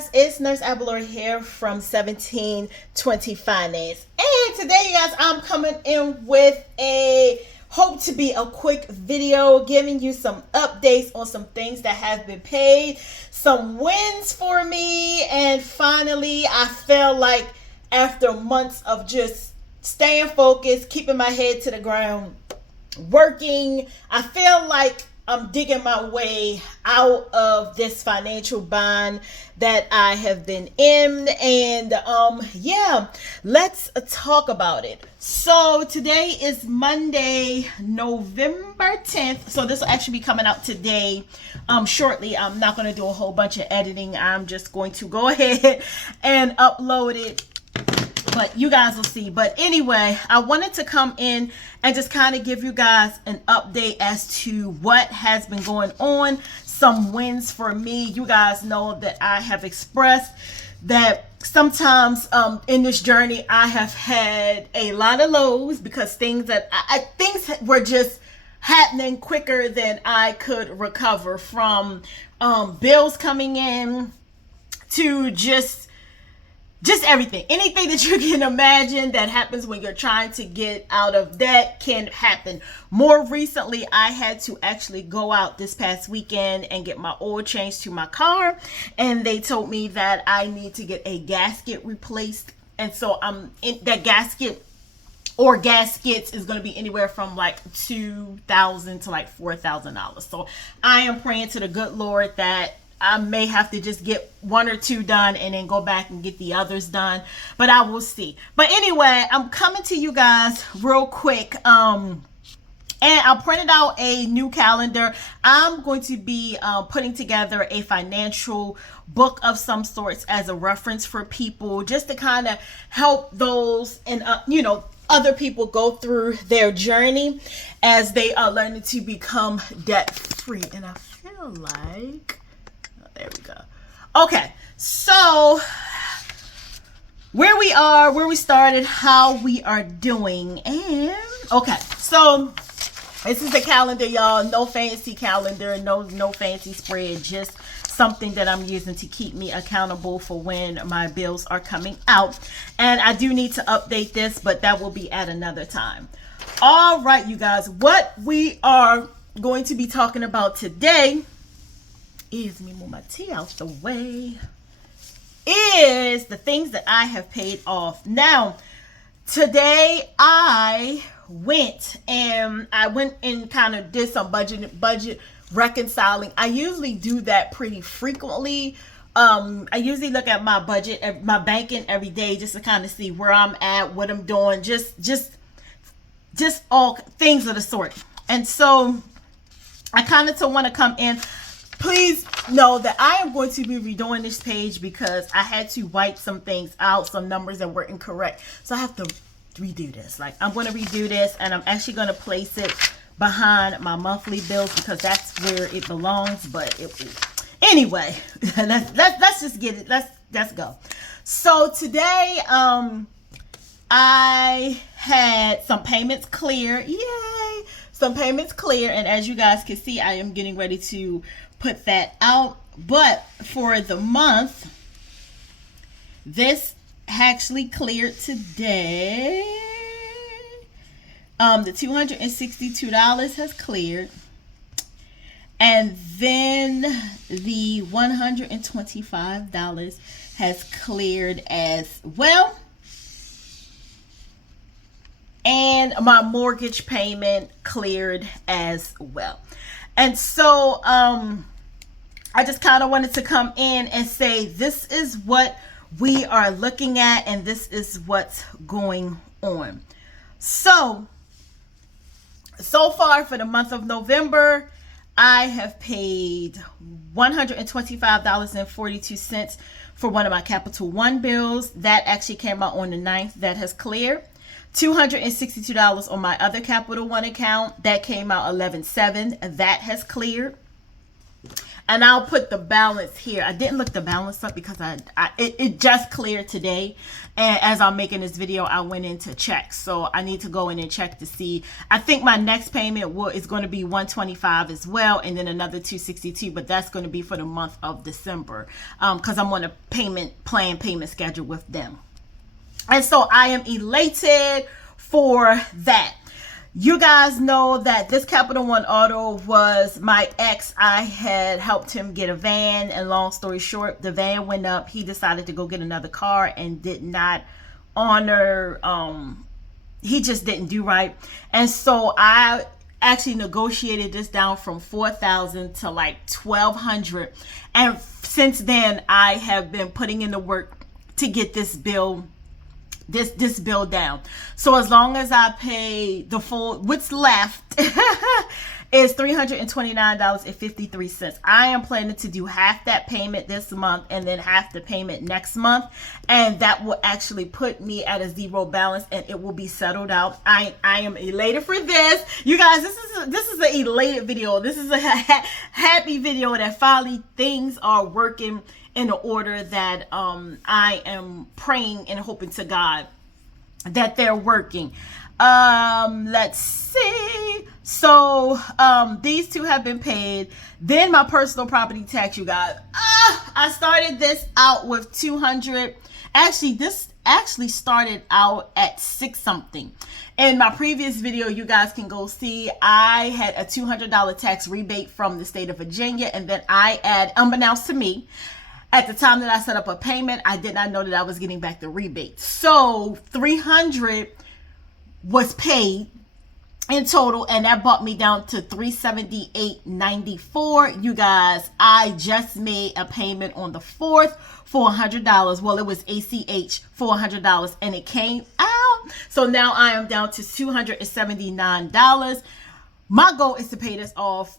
guys, it's Nurse Abelor here from 1720 Finance. And today, you guys, I'm coming in with hope to be a quick video giving you some updates on some things that have been paid, some wins for me, and finally, I feel like after months of just staying focused, keeping my head to the ground, working, I feel like I'm digging my way out of this financial bind that I have been in. And yeah, let's talk about it. So today is Monday, November 10th. So this will actually be coming out today shortly. I'm not going to do a whole bunch of editing. I'm just going to go ahead and upload it, but you guys will see. But anyway, I wanted to come in and just kind of give you guys an update as to what has been going on, some wins for me. You guys know that I have expressed that sometimes in this journey I have had a lot of lows because things were just happening quicker than I could recover, from bills coming in to just everything. Anything that you can imagine that happens when you're trying to get out of debt can happen. More recently, I had to actually go out this past weekend and get my oil changed to my car, and they told me that I need to get a gasket replaced. And so that gasket or gaskets is going to be anywhere from like $2,000 to like $4,000. So I am praying to the good Lord that I may have to just get one or two done and then go back and get the others done, but I will see. But anyway, I'm coming to you guys real quick. And I printed out a new calendar. I'm going to be putting together a financial book of some sorts as a reference for people, just to kind of help those and other people go through their journey as they are learning to become debt free. And I feel like, there we go. Okay, so where we are, where we started, how we are doing, and okay, so this is the calendar, y'all. No fancy calendar, no fancy spread, just something that I'm using to keep me accountable for when my bills are coming out. And I do need to update this, but that will be at another time. All right, you guys, what we are going to be talking about today is, me move my tea out the way, is the things that I have paid off. Now, today I went and kind of did some budget reconciling. I usually do that pretty frequently. I usually look at my budget, my banking every day, just to kind of see where I'm at, what I'm doing, just all things of the sort. And so I kind of want to come in. Please know that I am going to be redoing this page because I had to wipe some things out, some numbers that were incorrect. So I have to redo this. Like, I'm going to redo this, and I'm actually going to place it behind my monthly bills because that's where it belongs. But anyway, let's just get it. Let's go. So today, I had some payments clear. Yay! Some payments clear, and as you guys can see, I am getting ready to put that out. But for the month, this actually cleared today. The $262 has cleared, and then the $125 has cleared as well, and my mortgage payment cleared as well. And so I just kind of wanted to come in and say, this is what we are looking at, and this is what's going on. So far for the month of November, I have paid $125.42 for one of my Capital One bills. That actually came out on the 9th. That has cleared. $262 on my other Capital One account. That came out 11/7. That has cleared. and I'll put the balance here. I didn't look the balance up because it just cleared today, and as I'm making this video I went in to check, so I need to go in and check to see. I think my next payment is going to be $125 as well, and then another $262, but that's going to be for the month of December, because I'm on a payment schedule with them. And so I am elated for that. You guys know that this Capital One Auto was my ex. I had helped him get a van, and long story short, the van went up. He decided to go get another car and did not honor, he just didn't do right. And so I actually negotiated this down from $4,000 to like $1,200. And since then, I have been putting in the work to get this bill down. So as long as I pay the full, what's left is $329.53. I am planning to do half that payment this month and then half the payment next month, and that will actually put me at a zero balance, and it will be settled out. I am elated for this, you guys. This is an elated video. This is a happy video that finally things are working in the order that I am praying and hoping to God that they're working. Let's see. So these two have been paid. Then my personal property tax, you guys. I started this out with $200. Actually, this actually started out at $6 something. In my previous video, you guys can go see, I had a $200 tax rebate from the state of Virginia, and then unbeknownst to me, at the time that I set up a payment, I did not know that I was getting back the rebate. So $300 was paid in total, and that brought me down to $378.94. You guys, I just made a payment on the 4th for $100. Well, it was ACH for $100, and it came out. So now I am down to $279. My goal is to pay this off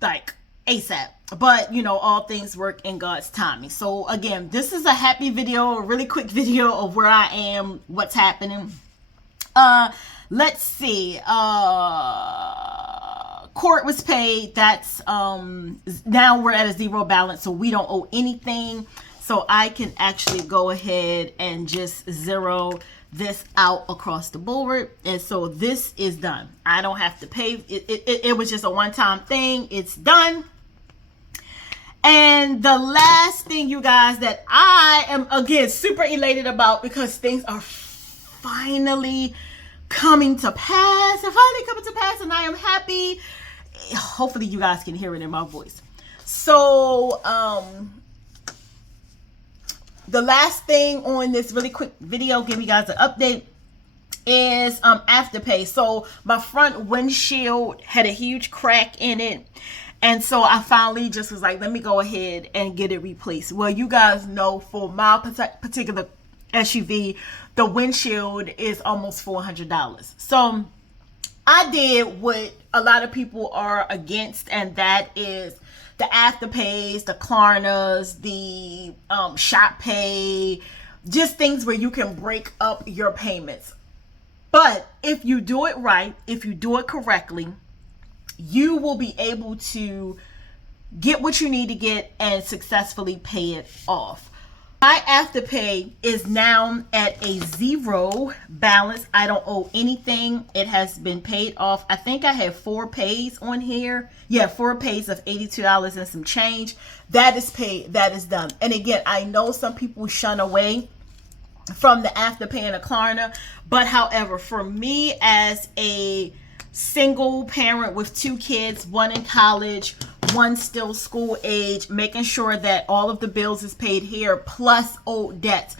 like ASAP, but you know, all things work in God's timing. So again, this is a happy video, a really quick video of where I am, what's happening. Let's see. Court was paid. That's now we're at a zero balance, so we don't owe anything. So I can actually go ahead and just zero this out across the board, and so this is done. I don't have to pay. It was just a one-time thing. It's done. And the last thing, you guys, that I am again super elated about, because things are finally coming to pass. They're finally coming to pass, and I am happy. Hopefully you guys can hear it in my voice. So the last thing on this really quick video, give you guys an update, is Afterpay. So my front windshield had a huge crack in it, and so I finally just was like, let me go ahead and get it replaced. Well, you guys know, for my particular SUV, the windshield is almost $400. So I did what a lot of people are against, and that is the Afterpays, the Klarnas, the Shop Pay, just things where you can break up your payments. But if you do it right, if you do it correctly, you will be able to get what you need to get and successfully pay it off. My Afterpay is now at a zero balance. I don't owe anything. It has been paid off. I think I have 4 pays on here. Yeah, 4 pays of $82 and some change. That is paid. That is done. And again, I know some people shun away from the Afterpay and a Klarna, but however, for me as a single parent with 2 kids, one in college, one still school age, making sure that all of the bills is paid here, plus old debts.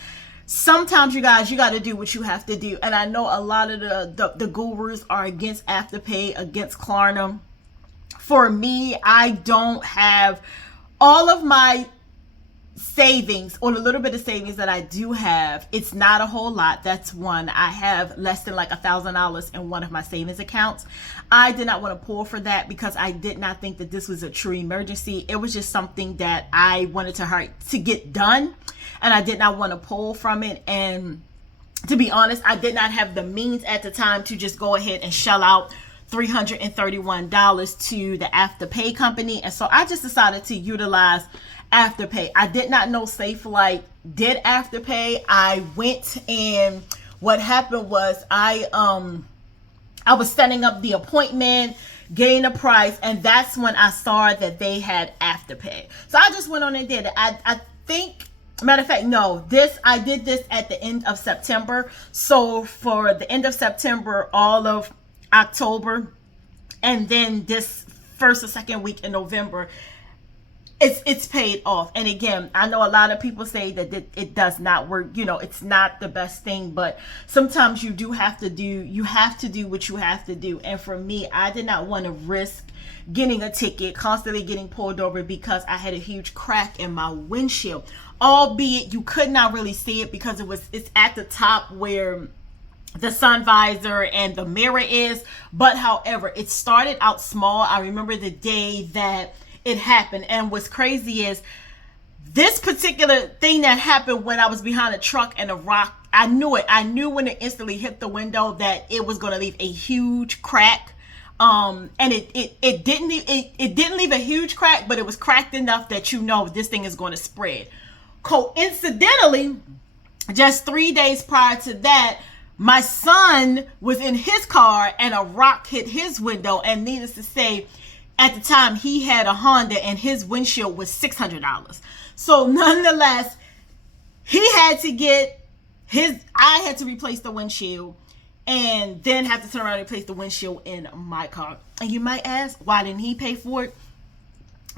Sometimes, you guys, you got to do what you have to do. And I know a lot of the gurus are against Afterpay, against Klarna. For me, I don't have all of my savings, or the little bit of savings that I do have. It's not a whole lot. That's one. I have less than like $1,000 in one of my savings accounts. I did not want to pull for that because I did not think that this was a true emergency. It was just something that I wanted to get done, and I did not want to pull from it. And to be honest, I did not have the means at the time to just go ahead and shell out $331 to the Afterpay company. And so I just decided to utilize Afterpay. I did not know Safelite did Afterpay. I went, and what happened was I was setting up the appointment, getting the price, and that's when I saw that they had Afterpay. So I just went on and did it. I think, matter of fact, no, I did this at the end of September. So for the end of September, all of October, and then this first or second week in November, it's paid off. And again, I know a lot of people say that it does not work. You know, it's not the best thing, but sometimes you have to do what you have to do. And for me, I did not want to risk getting a ticket, constantly getting pulled over because I had a huge crack in my windshield. Albeit you could not really see it because it's at the top where the sun visor and the mirror is. But however, it started out small. I remember the day that it happened, and what's crazy is this particular thing that happened when I was behind a truck and a rock. I knew it. I knew when it instantly hit the window that it was going to leave a huge crack. And it didn't leave a huge crack, but it was cracked enough that you know this thing is going to spread. Coincidentally, just 3 days prior to that, my son was in his car and a rock hit his window, and needless to say, at the time he had a Honda and his windshield was $600. So nonetheless, I had to replace the windshield and then have to turn around and replace the windshield in my car. And you might ask, why didn't he pay for it?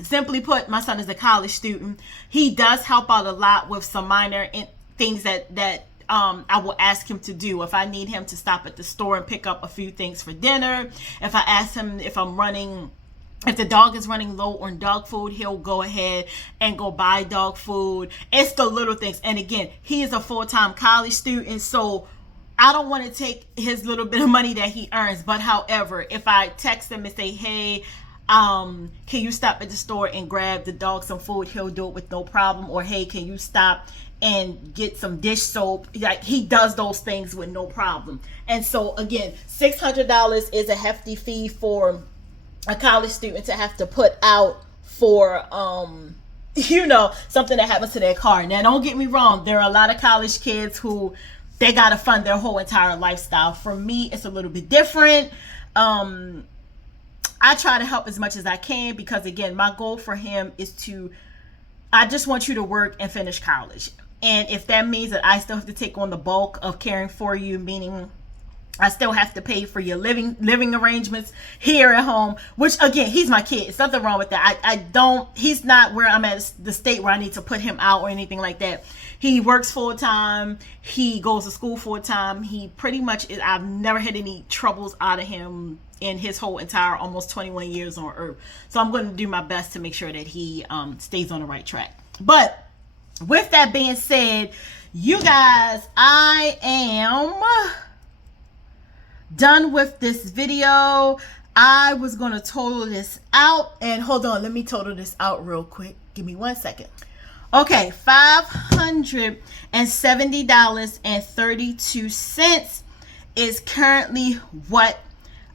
Simply put, my son is a college student. He does help out a lot with some minor things that I will ask him to do. If I need him to stop at the store and pick up a few things for dinner, if I ask him if the dog is running low on dog food, he'll go ahead and go buy dog food. It's the little things. And again, he is a full-time college student, so I don't want to take his little bit of money that he earns. But however, if I text him and say, hey, can you stop at the store and grab the dog some food, he'll do it with no problem. Or hey, can you stop and get some dish soap? Like, he does those things with no problem. And so again, $600 is a hefty fee for a college student to have to put out for something that happens to their car. Now, don't get me wrong, there are a lot of college kids who they gotta fund their whole entire lifestyle. For me, it's a little bit different. I try to help as much as I can because again, my goal for him is I just want you to work and finish college. And if that means that I still have to take on the bulk of caring for you, meaning I still have to pay for your living arrangements here at home, which again, he's my kid. It's nothing wrong with that. He's not where I'm at the state where I need to put him out or anything like that. He works full time. He goes to school full time. He pretty much I've never had any troubles out of him in his whole entire almost 21 years on earth. So I'm going to do my best to make sure that he stays on the right track. But with that being said, you guys, I am done with this video. I was going to total this out, and hold on, let me total this out real quick. Give me 1 second. Okay, $570.32 is currently what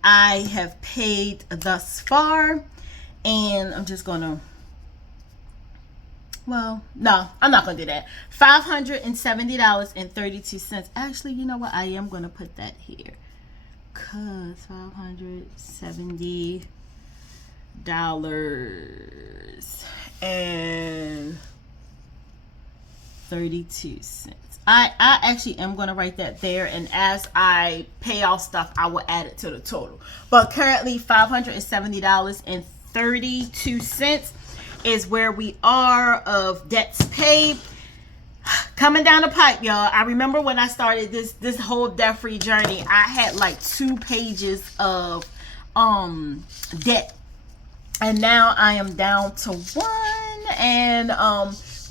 I have paid thus far. And I'm just gonna, no, I'm not gonna do that. $570.32. Actually, you know what, I am gonna put that here, cause $570 and 32 cents. I actually am going to write that there, and as I pay off stuff, I will add it to the total. But currently $570.32 is where we are of debts paid. Coming down the pipe, y'all. I remember when I started this whole debt-free journey, I had like 2 pages of debt, and now I am down to 1, and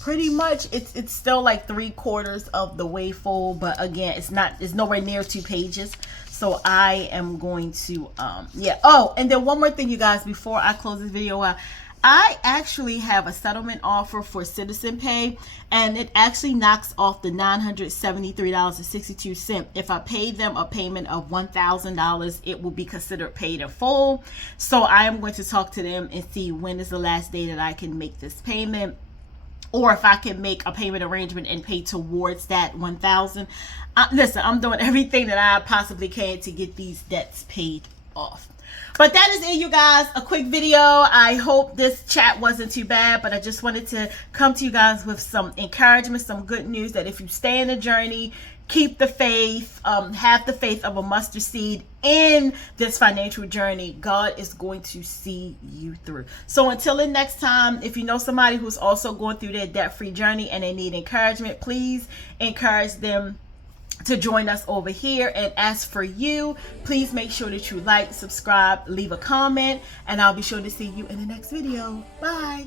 pretty much it's still like 3/4 of the way full, but again, it's nowhere near 2 pages. So I am going to yeah. Oh, and then one more thing, you guys, before I close this video out, I actually have a settlement offer for Citizen Pay, and it actually knocks off the $973.62. If I pay them a payment of $1,000, it will be considered paid in full. So I am going to talk to them and see when is the last day that I can make this payment, or if I can make a payment arrangement and pay towards that $1,000. Listen, I'm doing everything that I possibly can to get these debts paid off. But that is it, you guys. A quick video. I hope this chat wasn't too bad, but I just wanted to come to you guys with some encouragement, some good news that if you stay in the journey, keep the faith, have the faith of a mustard seed in this financial journey, God is going to see you through. So until the next time, if you know somebody who's also going through their debt-free journey and they need encouragement, please encourage them to join us over here. And as for you, please make sure that you like, subscribe, leave a comment, and I'll be sure to see you in the next video. Bye.